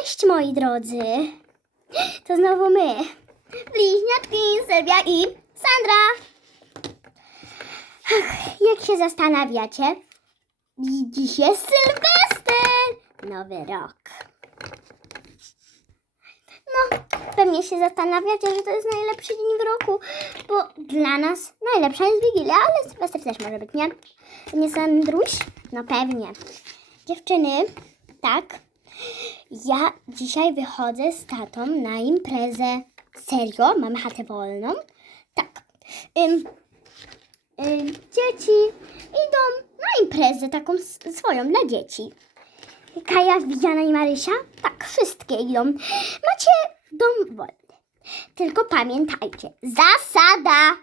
Cześć moi drodzy. To znowu my. Bliźniaczki Sylwia i Sandra. Ach, Jak się zastanawiacie, dziś jest Sylwester. Nowy rok. No, pewnie się zastanawiacie, że to jest najlepszy dzień w roku, bo dla nas najlepsza jest Wigilia, ale Sylwester też może być, nie? Nie Sandruś? No pewnie. Dziewczyny, tak. Ja dzisiaj wychodzę z tatą na imprezę. Serio? Mamy chatę wolną? Tak. Ym, ym, dzieci idą na imprezę taką swoją dla dzieci. Kaja, Widziana i Marysia? Tak, wszystkie idą. Macie dom wolny. Tylko pamiętajcie, zasada.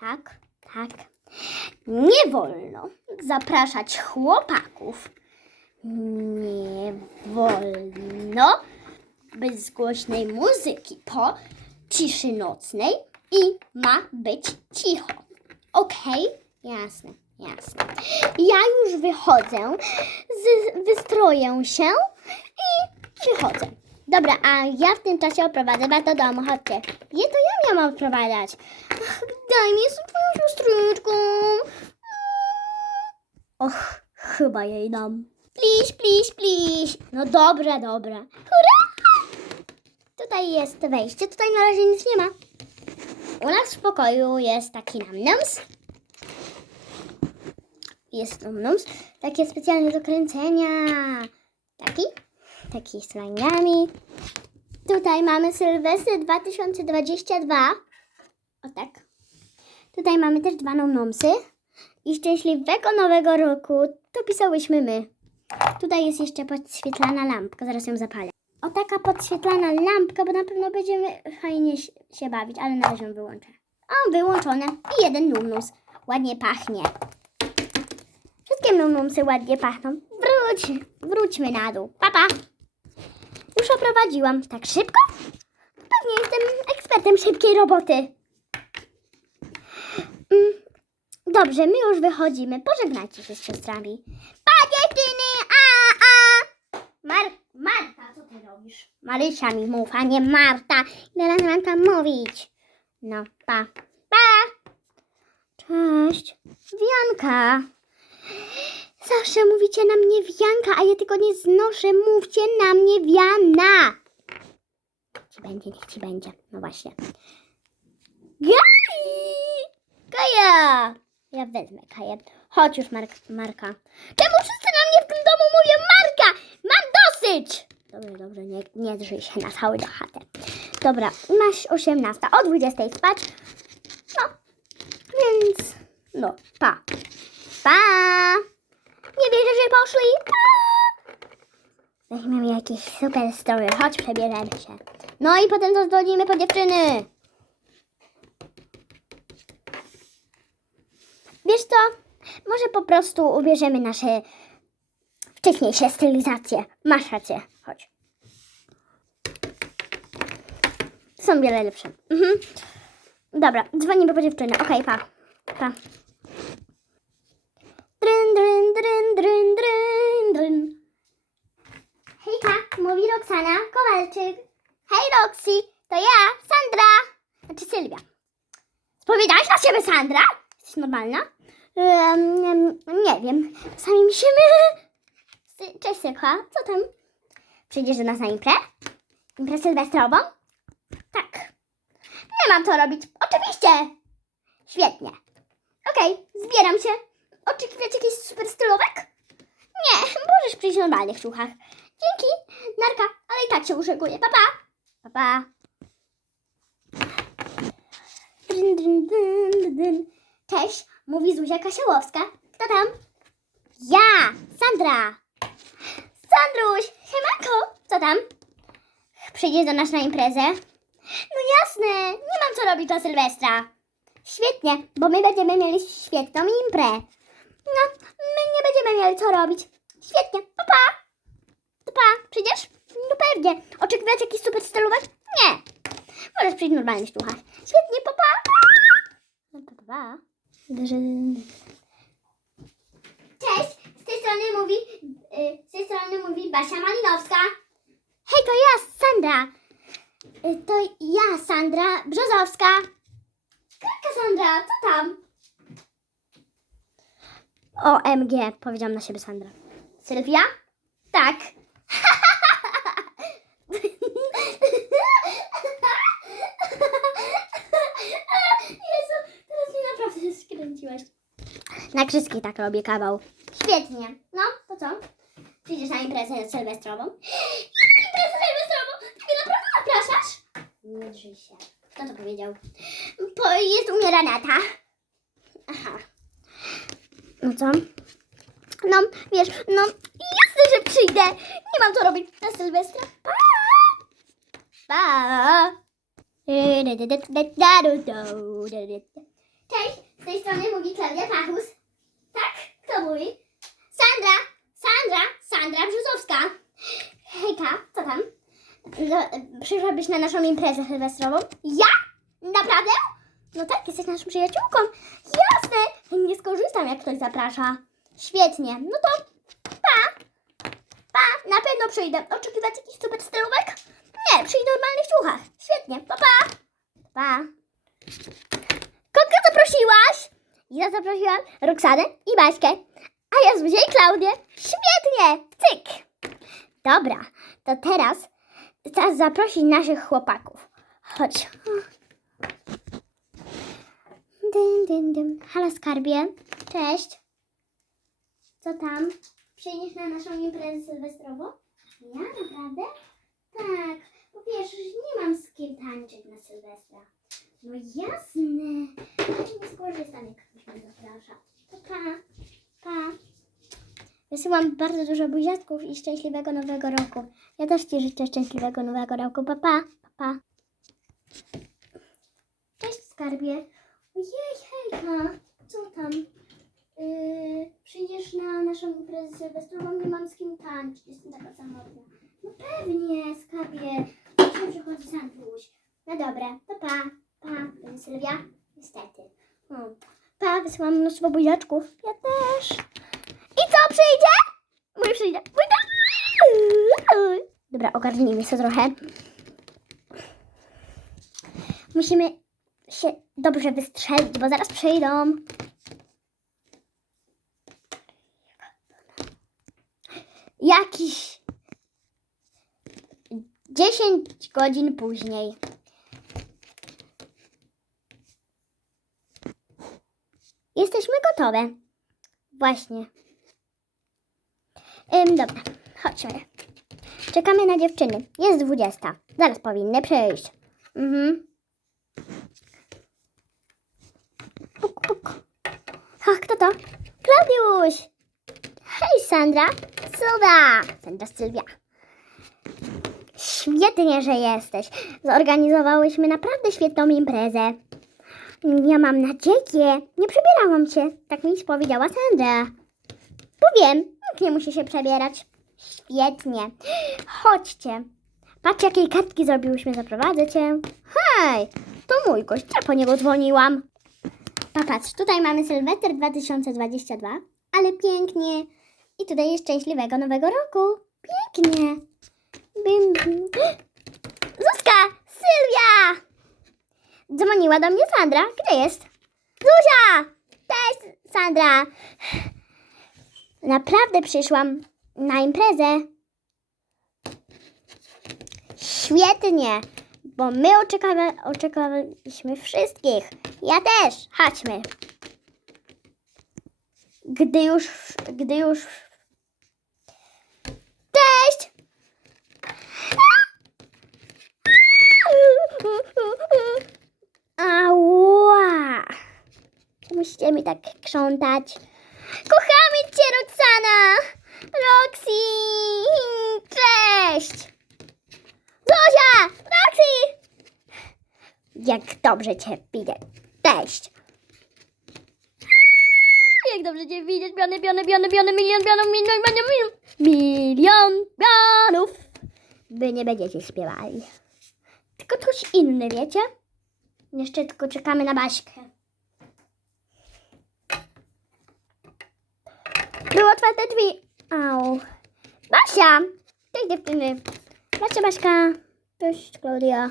Tak, tak. Nie wolno zapraszać chłopaków. Nie wolno bez głośnej muzyki po ciszy nocnej i ma być cicho. Okej? Jasne, jasne. Ja już wychodzę, z, wystroję się i wychodzę. Dobra, a ja w tym czasie oprowadzę was do domu. Chodźcie. Nie, to ja miałam odprowadzać. Ach, daj mi, twoją siostryczką. Och, chyba jej dam. Pliś, pliś, pliś. No dobra, dobra. Hurra! Tutaj jest wejście, tutaj na razie nic nie ma. U nas w pokoju jest taki namnums. Jest namnums. Takie specjalnie do kręcenia. Taki. Taki z flankami. Tutaj mamy Sylwester 2022. O tak. Tutaj mamy też dwa namnumsy. I szczęśliwego nowego roku to pisałyśmy my. Tutaj jest jeszcze podświetlana lampka, zaraz ją zapalę. O taka podświetlana lampka, bo na pewno będziemy fajnie się- bawić, ale na razie ją wyłączę. O, wyłączone. I jeden numnus. Ładnie pachnie. Wszystkie numnusy ładnie pachną. Wróć, wróćmy na dół. Papa. Już oprowadziłam. Tak szybko? Pewnie jestem ekspertem szybkiej roboty. Mm, Dobrze, my już wychodzimy. Pożegnajcie się z siostrami. Pa, dziewczyny! A, a! Mar Marta, co ty robisz? Marysia mi mów, a nie Marta. Teraz mam tam mówić. No, pa. Pa! Cześć. Wianka. Zawsze mówicie na mnie Wianka, a ja tylko nie znoszę. Mówcie na mnie Wiana. Niech ci będzie, niech ci będzie. No właśnie. Gai! Kaja! Ja wezmę Kaję. Chodź już, Mark Marka. Czemu wszyscy na mnie w tym domu mówią Marka? Mam dosyć! Dobrze, dobrze, drzyj się na całą chatę. Dobra, masz 18, o 20 spać. No, więc no, pa. Pa! Nie wierzę, że poszli. Pa! Weźmiemy jakieś super stroje. Chodź, przebierzemy się. No i potem zadzwonimy po dziewczyny. Wiesz co? Może po prostu ubierzemy nasze wcześniejsze stylizacje. Masz rację. Chodź. Są wiele lepsze. Mhm. Dobra, dzwonimy po dziewczynę. Okej, pa. Pa. Dryn, dryn, dryn, dryn, dryn, dryn. Hejka, mówi Roxana Kowalczyk. Hej Roxy, to ja, Sandra. Znaczy Sylwia. Spowiedziałaś na siebie Sandra? Jesteś normalna? Um, nie wiem. Czasami mi się myli. Cześć Sylka, co tam? Przyjdziesz do nas na imprę? Imprę sylwestrową? Tak. Nie mam co robić. Oczywiście. Świetnie. Okej, zbieram się. Oczekiwać jakichś super stylówek? Nie, możesz przyjść w normalnych ciuchach. Dzięki, narka, ale i tak się uszykuję. Pa, pa. Pa, pa. Dyn, dyn, dyn, dyn. Cześć, mówi Zuzia Kasiałowska. Kto tam? Ja, Sandra. Sandruś, siemanko. Co tam? Przyjdziesz do nas na imprezę? No jasne, nie mam co robić do Sylwestra. Świetnie, bo my będziemy mieli świetną imprę. No, my nie będziemy mieli co robić. Świetnie, pa pa. To pa, przyjdziesz? No pewnie. Oczekiwać jakiś super stylówek? Nie. Możesz przyjść w normalnych sztuchach. Świetnie, pa pa. No pa, pa. Cześć, z tej strony mówi, y, z tej strony mówi Basia Malinowska. Hej, to ja, Sandra. Y, To ja, Sandra Brzozowska. Kaka, Sandra, co tam? OMG, powiedziałam na siebie Sandra. Sylwia? Tak. Jezu, teraz mnie naprawdę skręciłaś. Na krzyski tak robię kawał. Świetnie. No, to co? Przyjdziesz na imprezę sylwestrową? imprezę sylwestrową? Ty mnie naprawdę zapraszasz? Nie drzyj się. Kto to powiedział? Bo jest u mnie Renata. Aha. No co? No, wiesz, no jasne, że przyjdę. Nie mam co robić na Sylwestra. Pa! Pa! Cześć, z tej strony mówi Klaudia Pachus. Tak? Kto mówi? Sandra, Sandra Brzozowska. Hejka, co tam? No, Przyszłabyś na naszą imprezę sylwestrową? Ja? Naprawdę? No tak, jesteś naszą przyjaciółką. Jasne, nie skorzystam, jak ktoś zaprasza. Świetnie, no to pa. Pa, na pewno przyjdę. Oczekiwać jakichś super stylówek? Nie, przyjdę w normalnych ciuchach. Świetnie, pa pa. Pa. Kogo zaprosiłaś? Ja zaprosiłam Roxanę i Baśkę, a ja Zuzię i Klaudię. Świetnie, cyk. Dobra, to teraz czas zaprosić naszych chłopaków. Chodź. Dym, dym, dym. Halo skarbie. Cześć. Co tam? Przyjdziesz na naszą imprezę sylwestrową? Ja naprawdę? Tak. Po że nie mam z kim tańczyć na Sylwestra. No jasne. Ale nie skorzystam, jak ktoś mnie zaprasza. To pa. Pa. Wysyłam bardzo dużo buziatków i szczęśliwego nowego roku. Ja też Ci życzę szczęśliwego nowego roku. Pa, pa. pa, pa. Cześć, skarbie. Ojej, hejka. Co tam? Yy, przyjdziesz na naszą imprezę sylwestrową, nie mam z kim tańczyć. Jestem taka samotna. No pewnie, skarbie. Muszę przychodzi Sandruś. No dobra, to pa. Pa, Sylwia. Niestety. O. Pa, wysyłam mnóstwo buziaczków. Ja też. I co, przyjdzie? Mój przyjdzie. Mój da- Dobra, ogarnijmy się trochę. Musimy się dobrze wystrzelić, bo zaraz przyjdą. Jakiś 10 godzin później. Jesteśmy gotowe. Właśnie. Ym, dobra, chodźmy. Czekamy na dziewczyny. Jest 20. Zaraz powinny przyjść. Mhm. Puk, puk. Ha, kto to? Klaudiusz! Hej, Sandra! Sylwia! Sandra Sylwia. Świetnie, że jesteś. Zorganizowałyśmy naprawdę świetną imprezę. Ja mam nadzieję. Nie przebierałam się. Tak mi powiedziała Sandra. Powiem, nikt nie musi się przebierać. Świetnie. Chodźcie. Patrz, jakiej kartki zrobiłyśmy. Zaprowadzę cię. Hej, to mój gość. Ja po niego dzwoniłam. Popatrz, tutaj mamy Sylwester 2022, ale pięknie. I tutaj jest szczęśliwego nowego roku. Pięknie. Bim, bim. Zuzka! Sylwia! Dzwoniła do mnie Sandra. Gdzie jest? Zuzia! Cześć, Sandra. Naprawdę przyszłam na imprezę. Świetnie, bo my oczekawa, oczekowaliśmy wszystkich. Ja też. Chodźmy. Gdy już, gdy już... Cześć! Ała! Musicie mi tak krzątać. Kochamy cię, Roxana! Roxy! Cześć! Zozia! Roxy! Jak dobrze cię widzę. Cześć! Jak dobrze cię widzieć. Biony, biony, biony, biony, milion, biony, milion, milion, milion. Milion bionów. Wy nie będziecie śpiewali. Tylko ktoś inny, wiecie? Jeszcze tylko czekamy na Baśkę. Otwarte drzwi. Au. Basia! Cześć dziewczyny. Cześć Baśka. Cześć Klaudia.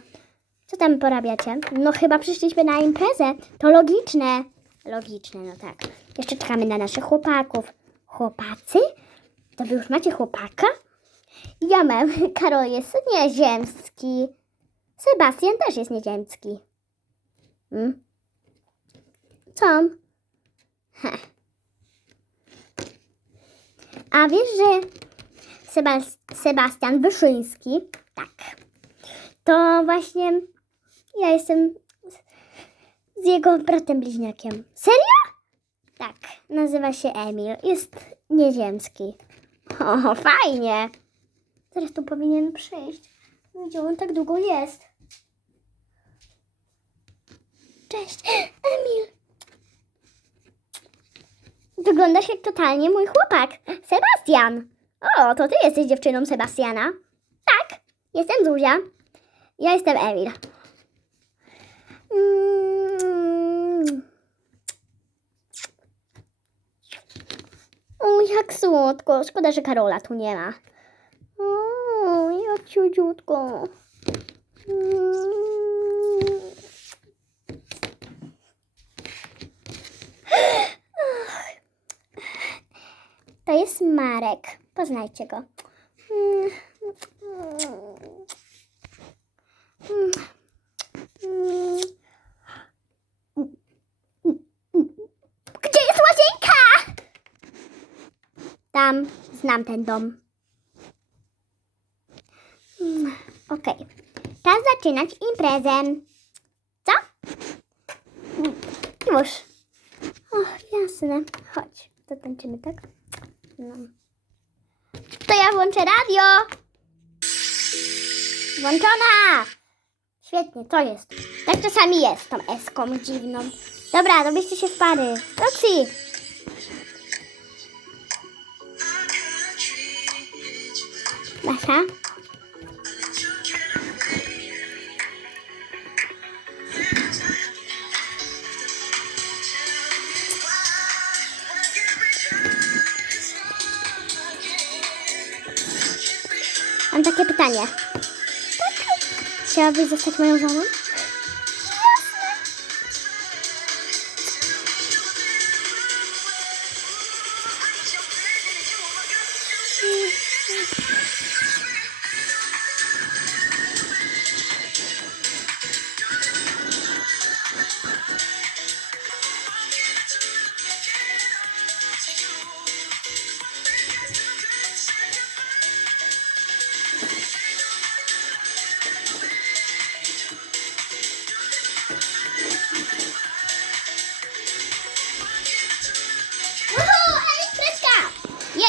Co tam porabiacie? No chyba przyszliśmy na imprezę. To logiczne. Logiczne, no tak. Jeszcze czekamy na naszych chłopaków. Chłopacy? To wy już macie chłopaka? Ja mam. Karol jest nieziemski. Sebastian też jest nieziemski. Hmm? Co? Heh. A wiesz, że Sebas- Sebastian Wyszyński, tak, to właśnie ja jestem z, jego bratem bliźniakiem. Serio? Tak, nazywa się Emil. Jest nieziemski. O, fajnie. Teraz tu powinien przyjść. Gdzie on tak długo jest? Cześć, Emil. Wyglądasz jak totalnie mój chłopak, Sebastian. O, to ty jesteś dziewczyną Sebastiana? Tak, jestem Zuzia. Ja jestem Emil. Mm. O, jak słodko. Szkoda, że Karola tu nie ma. O, jak ciudziutko. Mm. Jest Marek. Poznajcie go. Gdzie jest łazienka? Tam. Znam ten dom. Okej. Czas zaczynać imprezę. Co? Już. Och, jasne. Chodź. Zatańczymy, tak? To ja włączę radio. Włączona. Świetnie, to jest. Tak czasami jest tą eską dziwną. Dobra, dobierzcie się w pary. Roxy. Basia. Şahı bize seçmeyi o zaman.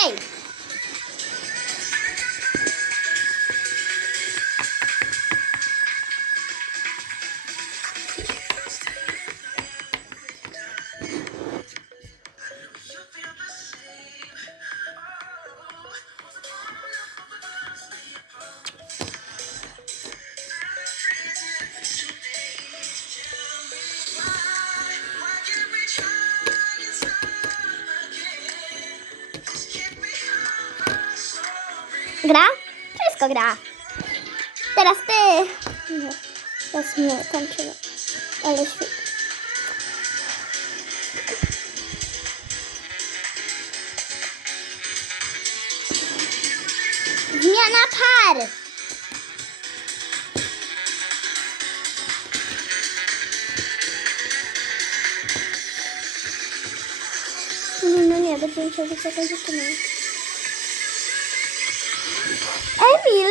Jej! Gra? Wszystko gra. Teraz ty. Nie, Teraz my tańczymy. Ale świetnie. Zmiana par. No, nie, będzie musiał być jakaś Emil!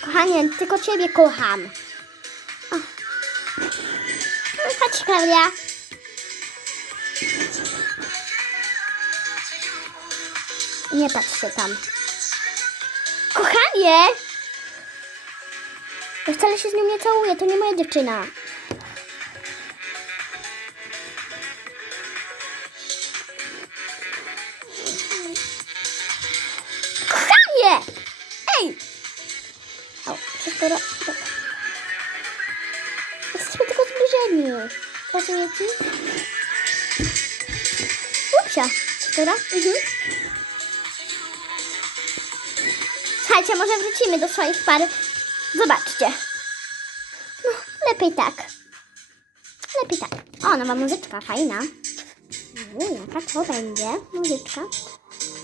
Kochanie, tylko ciebie kocham. O. Chodź, Klaudia. Nie patrz się tam. Kochanie! Ja wcale się z nią nie całuję, to nie moja dziewczyna. Wszystko ro... Mhm. Słuchaj, Słuchajcie, może wrócimy do swoich par. Zobaczcie. No, lepiej tak. Lepiej tak. O, nowa muzyczka, fajna. U, jaka to będzie muzyczka?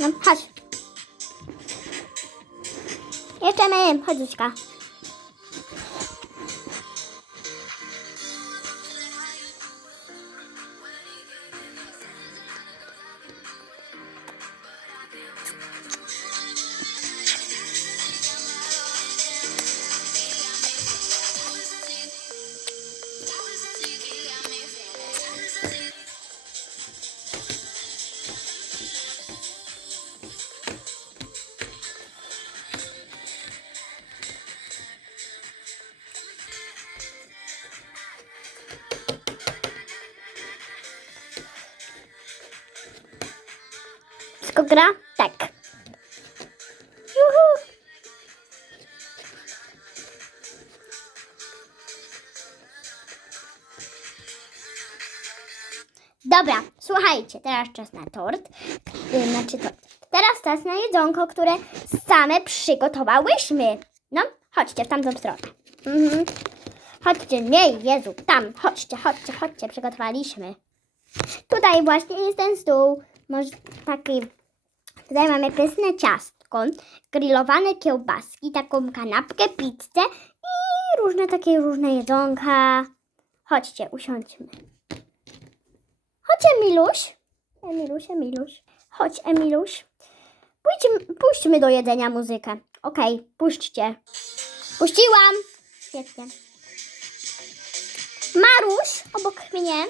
No, chodź. Jeszcze my, chodź Zuśka. Gra? Tak. Dobra, słuchajcie, teraz czas na tort. Yy, Znaczy tort. Teraz czas na jedzonko, które same przygotowałyśmy. No, chodźcie w tamtą stronę. Mhm. Chodźcie, nie, Jezu, tam, chodźcie, chodźcie, chodźcie, przygotowaliśmy. Tutaj właśnie jest ten stół. Może taki. Tutaj mamy pyszne ciastko, grillowane kiełbaski, taką kanapkę, pizzę i różne takie różne jedzonka. Chodźcie, usiądźmy. Chodź Emiluś. Emiluś, Emiluś. Chodź Emiluś. Pójdźmy, puśćmy do jedzenia muzykę. Okej, puśćcie. Puściłam. Świetnie. Maruś, obok mnie.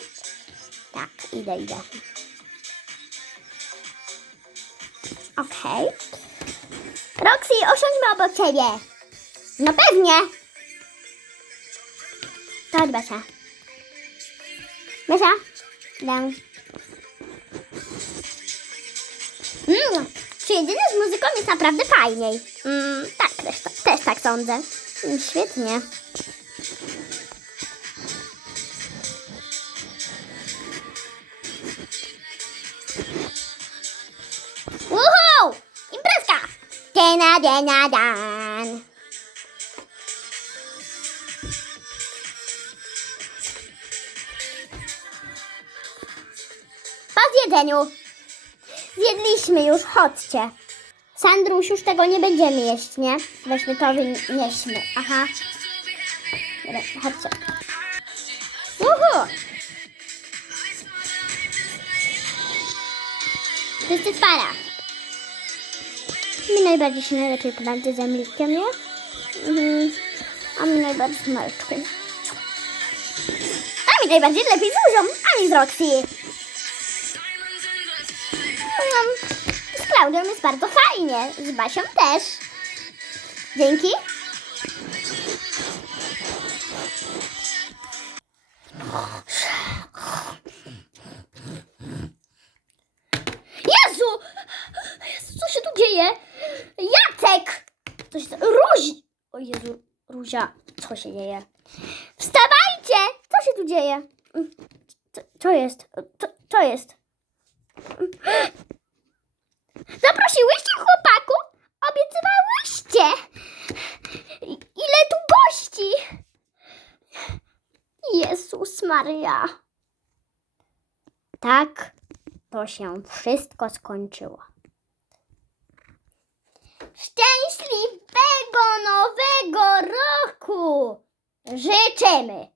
Tak, idę, idę. Okej. Roxy, osiądźmy obok ciebie. No pewnie. Chodź, Basia. Basia, dam. Mm, czy jedyne z muzyką jest naprawdę fajniej? Mm, tak, też, też tak sądzę. Mm, świetnie. Dziena, dziena, dan. Po zjedzeniu. Zjedliśmy już, chodźcie. Sandruś, już tego nie będziemy jeść, nie? Weźmy to, wynieśmy. Aha. Dobra, chodźcie. Uhu! Wszyscy w parach. Mi najbardziej się najlepiej planty z Emilkiem, nie? Mhm. A mi najbardziej z Marczkiem. A mi najbardziej lepiej z Zuzią, a mi z Roxy. Z Klaudią jest bardzo fajnie, z Basią też. Dzięki. Co się... Ruź! O Jezu, Ruzia, co się dzieje? Wstawajcie! Co się tu dzieje? Co, co jest? Co, jest? Zaprosiłyście chłopaków? Obiecywałyście! Ile tu gości? Jezus Maria. Tak, to się wszystko skończyło. Szczęśliwego nowego roku życzymy!